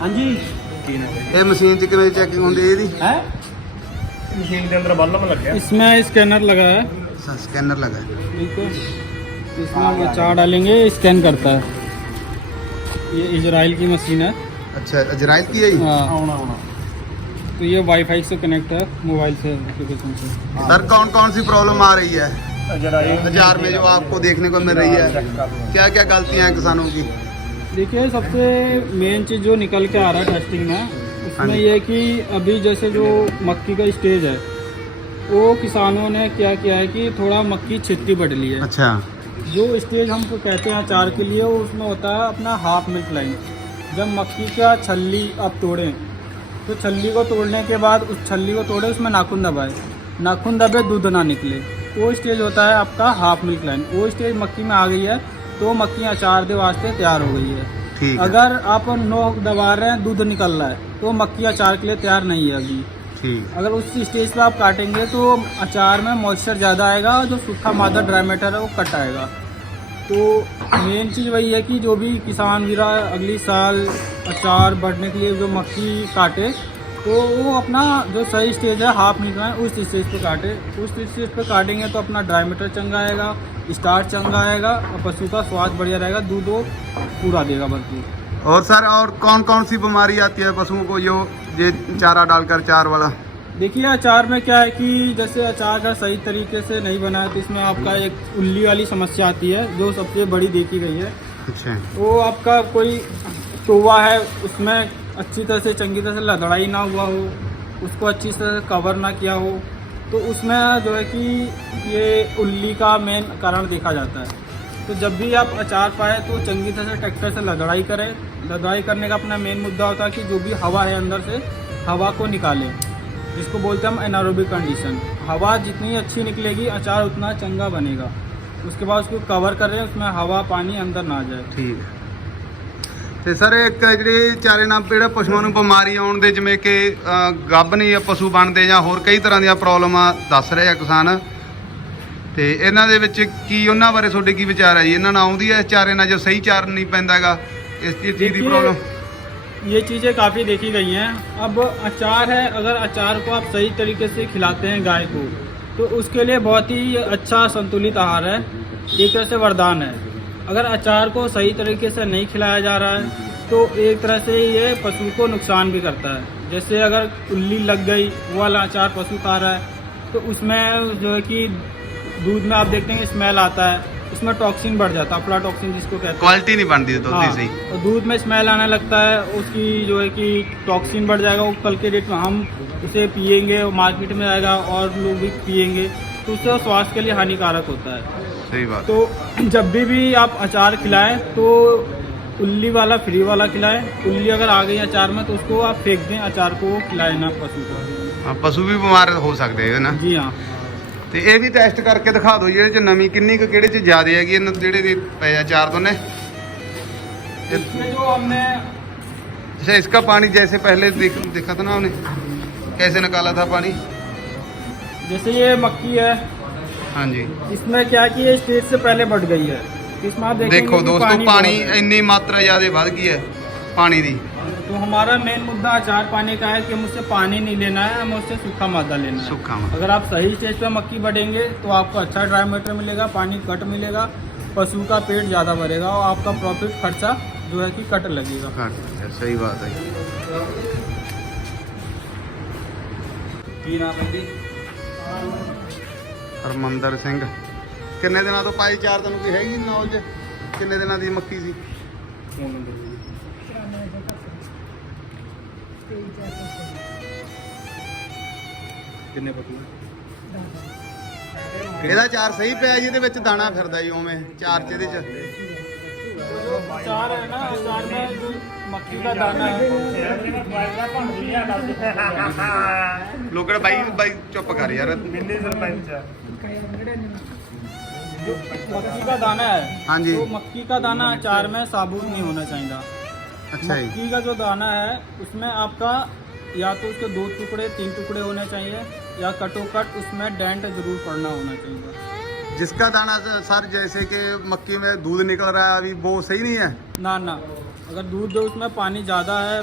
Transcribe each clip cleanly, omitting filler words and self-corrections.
हाँ जी ਇਹ ਮਸ਼ੀਨ 'ਚ ਕਿਵੇਂ ਚੈਕਿੰਗ ਹੁੰਦੀ ਹੈ ਇਹਦੀ? है मशीन के अंदर बल्ब लग गया। इसमें स्कैनर लगा है ਅੱਛਾ ਸਕੈਨਰ ਲਗਾ ਹੈ। ठीक है। इसमें हम अचार डालेंगे स्कैन करता है। ये इजराइल की मशीन है। अच्छा इजराइल की है ये? हाँ आना आना तो ये वाईफाई से कनेक्ट है मोबाइल से एप्लीकेशन से। सर कौन कौन सी प्रॉब्लम आ रही है जरा ये बाजार में जो आपको देखने को मिल रही है? क्या क्या गलतियां हैं किसानों की? देखिए सबसे मेन चीज़ जो निकल के आ रहा है टेस्टिंग में उसमें ये है कि अभी जैसे जो मक्की का स्टेज है वो किसानों ने क्या किया है कि थोड़ा मक्की छित्ती बढ़ ली है। अच्छा जो स्टेज हमको कहते हैं अचार के लिए वो उसमें होता है अपना हाफ मिल्क लाइन। जब मक्की का छल्ली आप तोड़ें तो छल्ली को तोड़ने के बाद उस छल्ली को तोड़े उसमें नाखून दबाए, नाखून दबे दूध ना निकले, वो स्टेज होता है आपका हाफ मिल्क लाइन। वो स्टेज मक्की में आ गई है तो मक्की अचार के वास्ते तैयार हो गई है। ठीक है अगर आप नोक दबा रहे हैं दूध निकल रहा है तो मक्की अचार के लिए तैयार नहीं है अभी। ठीक अगर उस स्टेज पर आप काटेंगे तो अचार में मॉइस्चर ज़्यादा आएगा, जो सूखा मादा ड्राई मैटर है वो कट आएगा। तो मेन चीज़ वही है कि जो भी किसान वीरा अगली साल अचार बढ़ने के लिए जो मक्की काटे तो वो अपना जो सही स्टेज है हाफ मिल्क है उस स्टेज पे काटे। उस स्टेज पे काटेंगे तो अपना ड्राई मैटर चंगा आएगा, स्टार्च चंगा आएगा और पशु का स्वाद बढ़िया रहेगा, दूध वो पूरा देगा भरपूर। और सर और कौन कौन सी बीमारी आती है पशुओं को जो ये चारा डालकर चार वाला? देखिए अचार में क्या है कि जैसे अचार का सही तरीके से नहीं बना है तो इसमें आपका एक उल्ली वाली समस्या आती है जो सबसे बड़ी देखी गई है। अच्छा वो आपका कोई टोवा है उसमें अच्छी तरह से चंगी तरह से लदड़ाई ना हुआ हो, उसको अच्छी तरह से कवर ना किया हो तो उसमें जो है कि ये उल्ली का मेन कारण देखा जाता है। तो जब भी आप अचार पाए तो चंगी तरह से ट्रैक्टर से लदड़ाई करें। लदड़ाई करने का अपना मेन मुद्दा होता है कि जो भी हवा है अंदर से हवा को निकालें, जिसको बोलते हैं हम एनारोबिक कंडीशन। हवा जितनी अच्छी निकलेगी अचार उतना चंगा बनेगा। उसके बाद उसको कवर करें, उसमें हवा पानी अंदर ना जाए। ठीक है ਤੇ ਸਰ ਇੱਕ ਜਿਹੜੇ ਚਾਰੇ ਨਾਲ ਜਿਹੜਾ ਪਸ਼ੂਆਂ ਨੂੰ ਬਿਮਾਰੀ ਆਉਣ ਦੇ ਜਿਵੇਂ ਕਿ ਗੱਭਣੀ ਜਾਂ ਪਸ਼ੂ ਬਣਦੇ ਜਾਂ ਹੋਰ ਕਈ ਤਰ੍ਹਾਂ ਦੀਆਂ ਪ੍ਰੋਬਲਮਾਂ ਦੱਸ ਰਹੇ ਆ ਕਿਸਾਨ ਤੇ ਇਹਨਾਂ ਦੇ ਵਿੱਚ ਕੀ ਉਹਨਾਂ ਬਾਰੇ ਤੁਹਾਡੇ ਕੀ ਵਿਚਾਰ ਹੈ ਜੀ? ਇਹਨਾਂ ਨਾਲ ਆਉਂਦੀ ਹੈ ਚਾਰੇ ਨਾਲ ਜੋ ਸਹੀ ਚਾਰ ਨਹੀਂ ਪੈਂਦਾਗਾ ਇਸ ਚੀਜ਼ ਦੀ ਪ੍ਰੋਬਲਮ? ये चीज़ें काफ़ी देखी गई हैं। अब अचार है, अगर अचार को आप सही तरीके से खिलाते हैं गाय को तो उसके लिए बहुत ही अच्छा संतुलित आहार है, एक तरह से वरदान है। अगर अचार को सही तरीके से नहीं खिलाया जा रहा है तो एक तरह से ये पशु को नुकसान भी करता है। जैसे अगर उल्ली लग गई वो वाला अचार पशु खा रहा है तो उसमें जो है कि दूध में आप देखते हैं स्मेल आता है, उसमें टॉक्सिन बढ़ जाता है, अफ्लाटॉक्सिन जिसको कहते हैं। क्वालिटी नहीं बनती दुध हाँ, की सही। और दूध में स्मेल आने लगता है, उसकी जो है कि टॉक्सिन बढ़ जाएगा। वो कल के डेट में हम उसे पिएंगे और मार्केट में आएगा और लोग भी पिएंगे तो उससे स्वास्थ्य के लिए हानिकारक होता है। सही बात। तो जब भी आप अचार खिलाएं तो उल्ली वाला फ्री वाला खिलाएं। उल्ली अगर आ गई अचार में तो उसको आप फेंक दें, अचार को खिलाएं ना पशु को। हाँ पशु भी बीमार हो सकते हैं ना। जी हाँ। ਤੇ ਇਹ ਵੀ ਟੈਸਟ ਕਰਕੇ ਦਿਖਾ ਦਿਓ ਜਿਹੜੇ ਚ ਨਵੀਂ ਕਿੰਨੀ ਕੁ ਕਿਹੜੇ ਚ ਜ਼ਿਆਦਾ ਹੈਗੀ ਇਹਨਾਂ ਜਿਹੜੇ ਦੇ ਪਏ ਆ ਚਾਰ ਦੋਨੇ। इसमें जो हमने अच्छा इसका पानी जैसे पहले देखा था ना हमने कैसे निकाला था पानी? जैसे ये मक्की है हाँ जी इसमें क्या है कि ये स्टेज से पहले बढ़ गई है। इसमें आप देखेंगे देखो कि दोस्तों पानी बहुत है। ਇੰਨੀ मात्रा ज़्यादा बढ़ गई है पानी दी। तो हमारा मेन मुद्दा अचार पानी का है कि हम उससे पानी नहीं लेना है, हमें उससे सूखा मादा लेना है। सूखा मादा। अगर आप सही स्टेज पे मक्की बढ़ेंगे तो आपको अच्छा ड्राई मैटर मिलेगा, पानी कट मिलेगा, पशु का पेट ज़्यादा भरेगा और आपका प्रॉफिट खर्चा जो है कि कट लगेगा। हाँ सही बात है। ਕੀ ਨਾਮ ਹੈ ਜੀ? ਹਰਮੰਦਰ ਸਿੰਘ ਕਿੰਨੇ ਦਿਨਾਂ ਤੋਂ ਪਾਈ ਚਾਰ ਤੈਨੂੰ ਕੋਈ ਹੈਗੀ ਨੌਲੇਜ ਕਿੰਨੇ ਦਿਨਾਂ ਦੀ ਮੱਕੀ ਸੀ? ਕਿੰਨੇ ਪਤੀ ਇਹਦਾ ਚਾਰ ਸਹੀ ਪਿਆ ਜੀ? ਇਹਦੇ ਵਿੱਚ ਦਾਣਾ ਫਿਰਦਾ ਜੀ ਉਵੇਂ ਚਾਰ ਚ ਇਹਦੇ ਚ अचार है ना, अचार में जो मक्की का दाना है ਲੋਕੜ ਬਾਈ ਚੁੱਪ ਕਰ ਯਾਰ। मिली सरपंच जो मक्की का दाना है हाँ जी। तो मक्की का दाना अचार में साबुत नहीं होना चाहिए। अच्छा जी मक्की का जो दाना है उसमें आपका या तो उसके 2 टुकड़े 3 टुकड़े होने चाहिए या कटोकट उसमें डेंट जरूर पड़ना होना चाहिए। जिसका दाना सर जैसे कि मक्की में दूध निकल रहा है अभी, वो सही नहीं है? ना ना, अगर दूध दो उसमें पानी ज़्यादा है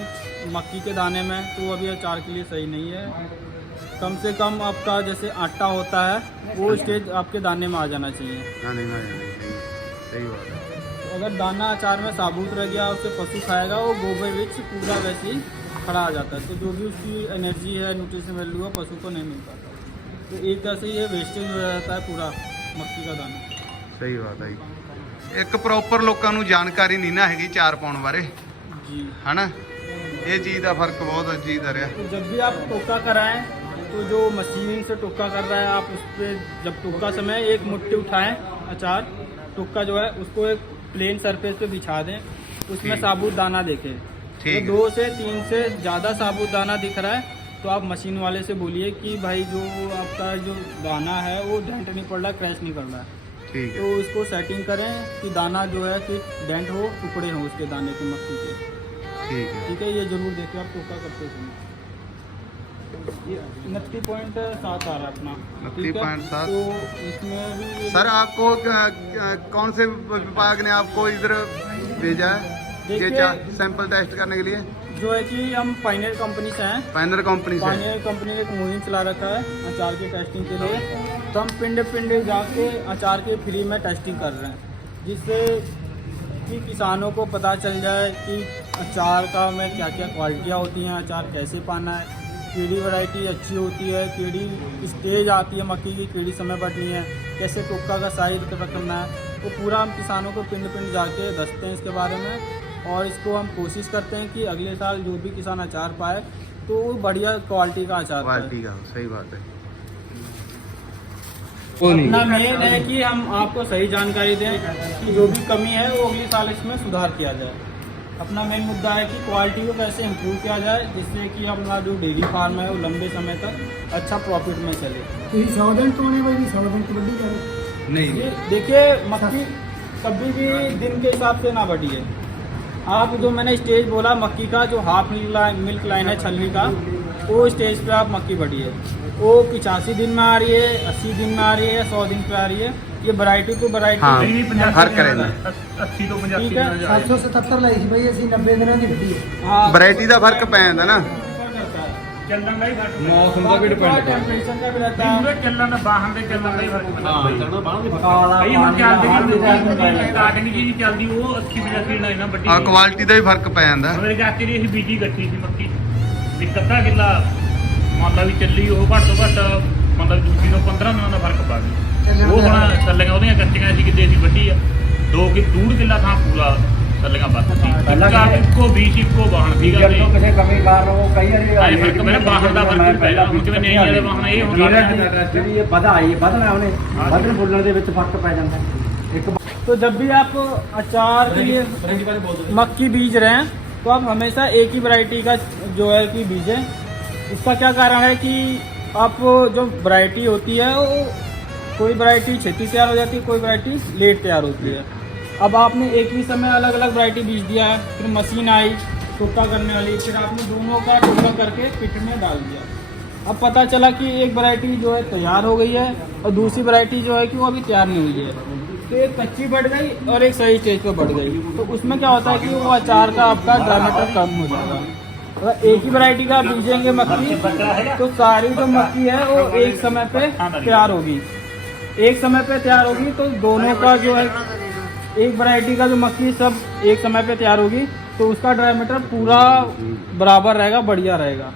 मक्की के दाने में तो अभी अचार के लिए सही नहीं है। कम से कम आपका जैसे आटा होता है वो स्टेज आपके दाने में आ जाना चाहिए। नहीं सही बात है। तो अगर दाना अचार में साबुत रह गया उसे पशु खाएगा, वो गोबर विच पूरा वैसे ही खड़ा आ जाता है, तो जो भी उसकी एनर्जी है, न्यूट्रिशन वैल्यू है, पशु को नहीं मिल पाता। तो एक तरह से ये वेस्टेज हो जाता है पूरा मक्की का दाना। सही बात है जी। एक प्रॉपर लोगों ਨੂੰ ਜਾਣਕਾਰੀ ਨਹੀਂ ਨਾ ਹੈਗੀ ਚਾਰ ਪਾਉਣ ਬਾਰੇ जी ਹਨਾ, ਇਹ ਚੀਜ਼ ਦਾ ਫਰਕ बहुत अजीब ਰਿਹਾ। तो जब भी आप टोका कराएं तो जो मशीन से टोका कर रहा है आप उस पर जब टोका समय एक मुट्ठी उठाएं अचार टोका जो है उसको एक प्लेन सरफेस पे बिछा दें, उसमें ठीक। साबुत दाना देखें। तो ठीक है। 2 से 3 से ज़्यादा साबुत दाना दिख रहा है तो आप मशीन वाले से बोलिए कि भाई जो आपका जो दाना है वो डेंट नहीं पड़ रहा, क्रैश नहीं कर रहा है, ठीक तो है इसको सेटिंग करें कि दाना जो है कि डेंट हो, टुकड़े हों उसके दाने के मक्की के। ठीक है। ठीक है, ये जरूर देखिए आप टोका करते समय। ये 29.7 आ रहा है अपना, ठीक है? 29.7। तो इसमें भी सर आपको कौन से विभाग ने आपको इधर भेजा है ये देखिए- सैंपल टेस्ट करने के लिए? जो है कि हम पाइनियर कंपनी से हैं। पाइनर कंपनी से। पाइनियर कंपनी ने एक मुहिम चला रखा है अचार की टेस्टिंग के लिए, तो हम पिंड पिंड जाके अचार के फ्री में टेस्टिंग कर रहे हैं, जिससे कि किसानों को पता चल जाए कि अचार का में क्या क्या क्वालिटियाँ होती हैं, अचार कैसे पाना है, केड़ी वैरायटी अच्छी होती है, केड़ी स्टेज आती है मक्की की, केड़ी समय बढ़नी है, कैसे टोका का साइज रखना है, वो पूरा हम किसानों को पिंड पिंड जाके दसते हैं इसके बारे में। और इसको हम कोशिश करते हैं कि अगले साल जो भी किसान अचार पाए तो वो बढ़िया क्वालिटी का अचार पाए। क्वालिटी का, सही बात है। अपना मेन है कि हम आपको सही जानकारी दें कि जो भी कमी है वो अगले साल इसमें सुधार किया जाए। अपना मेन मुद्दा है कि क्वालिटी को कैसे इम्प्रूव किया जाए जिससे कि अपना जो डेयरी फार्म है वो लंबे समय तक अच्छा प्रॉफिट में चले। ਤੁਸੀਂ 100 ਦਿਨ ਤੋਂ ਨੇ ਬਾਈ 100 ਦਿਨ ਤੋਂ ਵੱਡੀ ਕਰ नहीं ये देखिए मक्की कभी भी दिन के हिसाब से ना बढ़ी है। आप जो मैंने स्टेज बोला मक्की का जो हाफ मिल्क लाइन है छलनी का, वो स्टेज पे आप मक्की बढ़ी है, वो 85 दिन में आ रही है, 80 दिन में आ रही है, 100 दिन पे आ रही है। ये वैरायटी टू वैरायटी हाँ। नहीं नहीं 85 फर्क करेगा। 80 ਤੋਂ 85 ठीक है। ਦਿਨਾਂ ਜਾ 777 ਲਈ ਸੀ ਬਾਈ ਅਸੀਂ 90 ਦਿਨਾਂ ਦੀ ਵੱਡੀ ਹੈ। हाँ, वैरायटी का फर्क पै जाता ना। ਚੱਲਣ ਦਾ ਹੀ ਫਰਕ मौसम का भी डिपेंड, टेम्परेचर का भी रहता ਪੂਰੇ है। ਚੱਲਣ ਦਾ ਬਾਹਰ ਦੇ ਚੱਲਣ ਦਾ ਹੀ ਫਰਕ ਪੈਂਦਾ ਕਈ ਹੁਣ ਚੱਲਦੀ ਸਟਾਰਟਿੰਗ ਜੀ ਚੱਲਦੀ ਉਹ 80 ਨਾਲ ਨਾ ਵੱਡੀ ਆ ਕੁਆਲਿਟੀ ਦਾ ਵੀ ਫਰਕ ਪੈ ਜਾਂਦਾ। ਮੇਰੇ ਚਾਚੇ ਦੀ ਅਸੀਂ ਬੀਜੀ ਇਕੱਠੀ ਸੀ ਮੱਕੀ ਵੀ ਅੱਧਾ ਕਿੱਲਾ ਮੰਨ ਲਾ ਵੀ ਚੱਲੀ ਉਹ ਘੱਟ ਤੋਂ ਘੱਟ ਮਤਲਬ ਦੂਜੀ ਤੋਂ 15 ਦਿਨਾਂ ਦਾ ਫਰਕ ਪਾ ਗਿਆ। ਉਹ ਹੁਣ ਥੱਲੀਆਂ ਉਹਦੀਆਂ ਕੱਚੀਆਂ ਸੀ ਕਿਤੇ ਅਸੀਂ ਵੱਡੀ ਆ 2 ਕਿੱਲਾ ਥਾਂ ਪੂਰਾ ਥੱਲੀਆਂ ਬੱਤ ਸੀ ਇੱਕੋ ਬੀਜ ਇੱਕੋ ਬਾਹਣ ਸੀਗਾ ਤੇ ਕਿਸੇ ਕਮੀ ਕਾਰਨ ਉਹ ਕਈ ਵਾਰੀ ਆਏ ਫਰਕ ਮੇਰੇ ਬਾਹਣ ਦਾ ਫਰਕ ਪੈ ਗਿਆ ਹੁਣ ਜਿਵੇਂ ਨਹੀਂ ਆਲੇ ਬਾਹਣ ਇਹ ਹੁੰਦਾ ਜਿਹੜੀ ਇਹ ਵਧਾਈ ਵਧਣਾ ਉਹਨੇ ਵਧਣ ਫੁੱਲਣ ਦੇ ਵਿੱਚ ਫਰਕ ਪੈ ਜਾਂਦਾ ਇੱਕ तो जब भी आप अचार के लिए मक्की बीज रहे हैं तो आप हमेशा एक ही वैरायटी का जो है कि बीजें। इसका क्या कारण है कि आप जो वैरायटी होती है वो कोई वैरायटी छेती तैयार हो जाती है, कोई वैरायटी लेट तैयार होती है। अब आपने एक ही समय अलग अलग वैरायटी बीज दिया है, फिर मशीन आई टोका करने वाली, फिर आपने दोनों का टोका करके पिट में डाल दिया। अब पता चला कि एक वैरायटी जो है तैयार हो गई है और दूसरी वैरायटी जो है कि वो अभी तैयार नहीं हुई है, तो एक कच्ची बढ़ गई और एक सही स्टेज पे बढ़ गई। तो उसमें क्या होता है कि वो अचार का आपका डायमीटर कम हो जाएगा। अगर एक ही वैरायटी का बीजेंगे मक्की तो सारी जो मक्की है वो एक समय पे तैयार होगी, एक समय पे तैयार होगी। तो दोनों का जो है एक वैरायटी का जो मक्की सब एक समय पे तैयार होगी तो उसका डायमीटर पूरा बराबर रहेगा, बढ़िया रहेगा।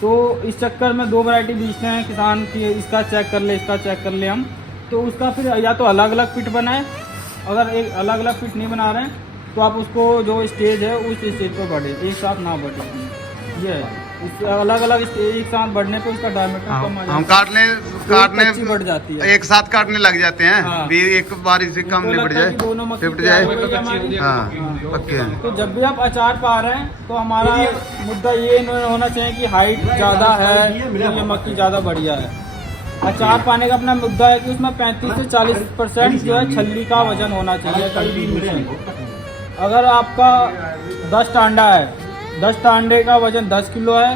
तो इस चक्कर में 2 वैरायटी बीजते हैं किसान की, इसका चेक कर ले, इसका चेक कर ले हम, तो उसका फिर या तो अलग अलग पिट बनाए, अगर एक अलग अलग पिट नहीं बना रहे हैं तो आप उसको जो स्टेज है उस स्टेज पर बढ़े, एक साथ ना बढ़े। ये है इस अलग अलग स्टेज एक साथ बढ़ने पे उसका डायमीटर कम आ हम जाता है, काटने कच्ची बढ़ जाती है। एक साथ काटने लग जाते हैं हाँ। भी एक बार इसे कम तो निपट लगता है कि जाए दोनों मक्की निपट तैयार जाए। हो गई हमारी। हाँ पक्के हैं। तो जब भी आप अचार पा रहे हैं तो हमारा मुद्दा ये होना चाहिए कि हाइट ज़्यादा है तो ये मक्की ज़्यादा बढ़िया है। अचार पाने का अपना मुद्दा है कि उसमें 35 से 40% जो है छल्ली का वजन होना चाहिए कंटिन्यूशन। अगर आपका 10 टांडा है, 10 टांडे का वजन 10 किलो है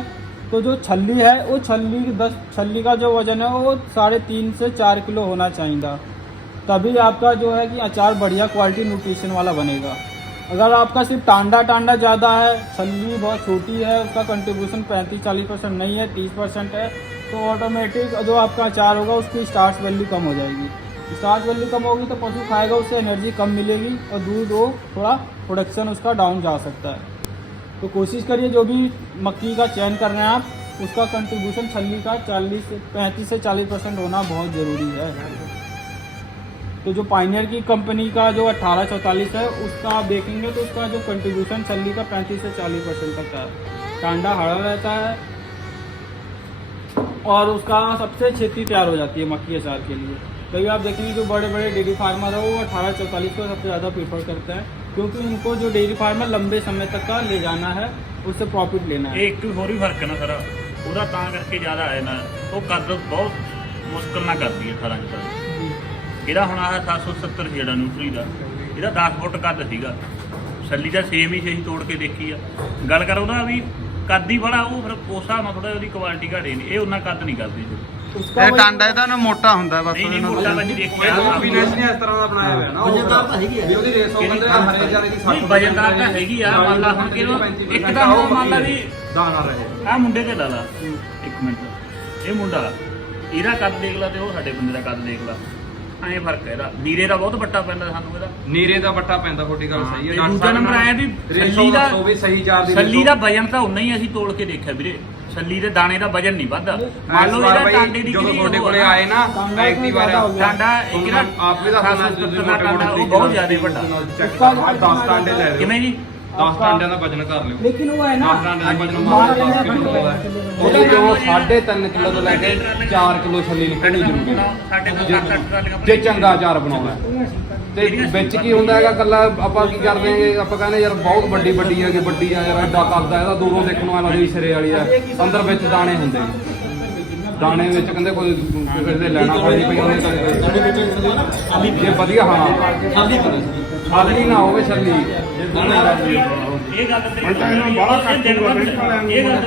तो जो छल्ली है वो छल्ली का जो वजन है वो 3.5 से 4 किलो होना चाहिए। तभी आपका जो है कि अचार बढ़िया क्वालिटी न्यूट्रिशन वाला बनेगा। अगर आपका सिर्फ टांडा ज़्यादा है, छल्ली बहुत छोटी है, उसका कंट्रीब्यूशन 35-40% नहीं है, 30% है, तो ऑटोमेटिक जो आपका अचार होगा उसकी स्टार्च वैल्यू कम हो जाएगी। स्टार्च वैल्यू कम होगी तो पशु खाएगा, उससे एनर्जी कम मिलेगी और दूध वो थोड़ा प्रोडक्शन उसका डाउन जा सकता है। तो कोशिश करिए जो भी मक्की का चयन कर रहे हैं आप, उसका कंट्रीब्यूशन छल्ली का 35 से 40% होना बहुत ज़रूरी है। तो जो पाइनियर की कंपनी का जो 1844 है, उसका आप देखेंगे तो उसका जो कंट्रीब्यूशन छल्ली का 35 से 40% तक है। टांडा हरा रहता है और उसका सबसे खेती तैयार हो जाती है मक्की अचार के लिए। कभी आप देखेंगे जो बड़े बड़े डेयरी फार्मर है वो 1844 को सबसे ज़्यादा प्रीफर करते हैं, क्योंकि उनको जो डेयरी फार्मर लंबे समय तक का ले जाना है, उससे प्रॉफिट लेना है। एक होर भी फर्क है ना सर, ਉਹਦਾ ਤਾਂ ਕਰਕੇ ਜ਼ਿਆਦਾ ਹੈ ਨਾ, ਉਹ ਕੱਦ ਬਹੁਤ ਮੁਸ਼ਕਲ ਨਾਲ ਕਰਦੀ ਹੈ 1844। ਇਹਦਾ ਹੁਣ ਆਹ 770 ਜਿਹੜਾ ਨਿਊਟਰੀ ਦਾ, ਇਹਦਾ 10 ਫੁੱਟ ਕੱਦ ਸੀਗਾ। ਛੱਲੀ ਦਾ ਸੇਮ ਹੀ ਸਹੀ ਤੋੜ ਕੇ ਦੇਖੀ ਆ, ਗੱਲ ਕਰ ਉਹਦਾ ਵੀ ਕੱਦ ਹੀ ਬੜਾ, ਉਹ ਫਿਰ ਉਸ ਹਿਸਾਬ ਨਾਲ ਥੋੜਾ ਉਹਦੀ ਕੁਆਲਿਟੀ ਘਟੇ ਨਹੀਂ, ਇਹ ਉਹਨਾਂ ਕੱਦ ਨਹੀਂ ਕਰਦੀ। उसका ਇਹ ਟਾਂਡਾ ਇਹਦਾ ਨਾ ਮੋਟਾ ਹੁੰਦਾ ਬਸ ਨਹੀਂ ਨਹੀਂ ਇਹਨਾਂ ਮੋਟਾ ਦਾ। ਬੰਜ ਦੇਖਿਆ ਬਿਜ਼ਨਸ ਨੇ ਇਸ ਤਰ੍ਹਾਂ ਦਾ ਬਣਾਇਆ ਹੋਇਆ ਨਾ, ਵਜਨਦਾਰ ਤਾਂ ਹੈਗੀ ਵੀ ਆ। ਉਹਦੀ ਰੇਸ ਹੋ ਬੰਦੇ ਹਰੇ ਜਾਰੇ ਦੀ 60 ਨਹੀਂ ਵਜਨਦਾਰ ਤਾਂ ਹੈਗੀ ਆ, ਮੰਨ ਲਾ ਹੁਣ ਕਿਹਨੂੰ ਇੱਕ ਤਾਂ ਹੁਣ ਮੰਨ ਲਾ ਵੀ ਦਾਣਾ ਰਹੇ। ਆਹ ਮੁੰਡੇ ਤੇ ਲਾ ਲਾ ਇੱਕ ਮਿੰਟ, ਇਹ ਮੁੰਡਾ ਇਹਦਾ ਕੱਦ ਦੇਖ ਲਾ ਤੇ ਉਹ ਸਾਡੇ ਬੰਦੇ ਦਾ ਕੱਦ ਦੇਖ ਲਾ, ਐਂ ਫਰਕ ਹੈ ਇਹਦਾ। ਨੀਰੇ ਦਾ ਬਹੁਤ ਵੱਟਾ ਪੈਂਦਾ ਸਾਨੂੰ ਇਹਦਾ, ਨੀਰੇ ਦਾ ਵੱਟਾ ਪੈਂਦਾ, ਤੁਹਾਡੀ ਗੱਲ ਸਹੀ ਹੈ। ਤੇ ਦੂਜਾ ਨੰਬਰ ਆਇਆ ਵੀ ਛੱਲੀ ਦਾ, ਉਹ ਵੀ ਸਹੀ ਚਾਰ ਦੀ ਛੱਲੀ ਦਾ ਵਜਨ ਤਾਂ ਉਨਾ ਹੀ ਅਸੀਂ ਤੋਲ ਕੇ ਦੇਖਿਆ ਵੀਰੇ, ਛੱਲੀ ਦੇ ਦਾਣੇ ਦਾ ਵਜਨ ਨਹੀਂ ਵੱਧਦਾ। ਮੰਨ ਲਓ ਇਹਦਾ ਟਾਂਡੇ ਦੀ ਜਦੋਂ ਤੁਹਾਡੇ ਕੋਲੇ ਆਏ ਨਾ ਐਕਟਿਵ ਵਾਰ ਟਾਂਡਾ ਇੱਕ ਨਾ ਆਪ ਵੀ ਦੱਸਣਾ ਟਾਂਡਾ ਉਹ ਬਹੁਤ ਜ਼ਿਆਦਾ ਵੱਡਾ। 10 ਟਾਂਡੇ ਲੈ ਲਿਓ, ਕਿਵੇਂ ਜੀ? 10 ਟਾਂਡਿਆਂ ਦਾ ਵਜਨ ਕਰ ਲਿਓ। ਲੇਕਿਨ ਉਹ ਹੈ ਨਾ 10 ਟਾਂਡਿਆਂ ਦਾ ਵਜਨ ਮਾਰ 10 ਕਿਲੋ ਦਾ ਹੈ। ਉਹਦੇ ਜੋ 3.5 ਕਿਲੋ ਤੋਂ ਲੈ ਕੇ 4 ਕਿਲੋ ਛੱਲੀ ਨਿਕਲਣੀ ਜ਼ਰੂਰੀ ਹੈ ਸਾਡੇ ਕੋਲ 7-8 ਟਰਾਲੀਆਂ ਜੇ ਚੰਗਾ ਅਚਾਰ ਬਣਾਉਣਾ ਹੈ। ਤੇ ਵਿੱਚ ਕੀ ਹੁੰਦਾ ਹੈਗਾ, ਕੱਲਾ ਆਪਾਂ ਕੀ ਕਰਦੇ ਹੈਗੇ, ਆਪਾਂ ਕਹਿੰਦੇ ਯਾਰ ਬਹੁਤ ਵੱਡੀ ਹੈਗੀ, ਵੱਡੀ ਆ ਯਾਰ, ਐਡਾ ਕਰਦਾ, ਇਹਦਾ ਦੂਰੋਂ ਦੇਖਣ ਨੂੰ ਐ ਲੱਗਦਾ ਸਿਰੇ ਵਾਲੀ ਆ, ਅੰਦਰ ਵਿੱਚ ਦਾਣੇ ਹੁੰਦੇ ਨੇ। ਦਾਣੇ ਵਿੱਚ ਕਹਿੰਦੇ ਕੋਈ ਕਿਸੇ ਦੇ ਲੈਣਾ ਪੈਣੀ ਪਈ ਉਹਨੇ ਤਾਂ ਜੇ ਵਧੀਆ, ਹਾਂ ਖਾਲੀ ਨਾ ਹੋਵੇ ਛੱਲੀ। ਇਹ ਗੱਲ ਤੇ ਇਹ ਗੱਲ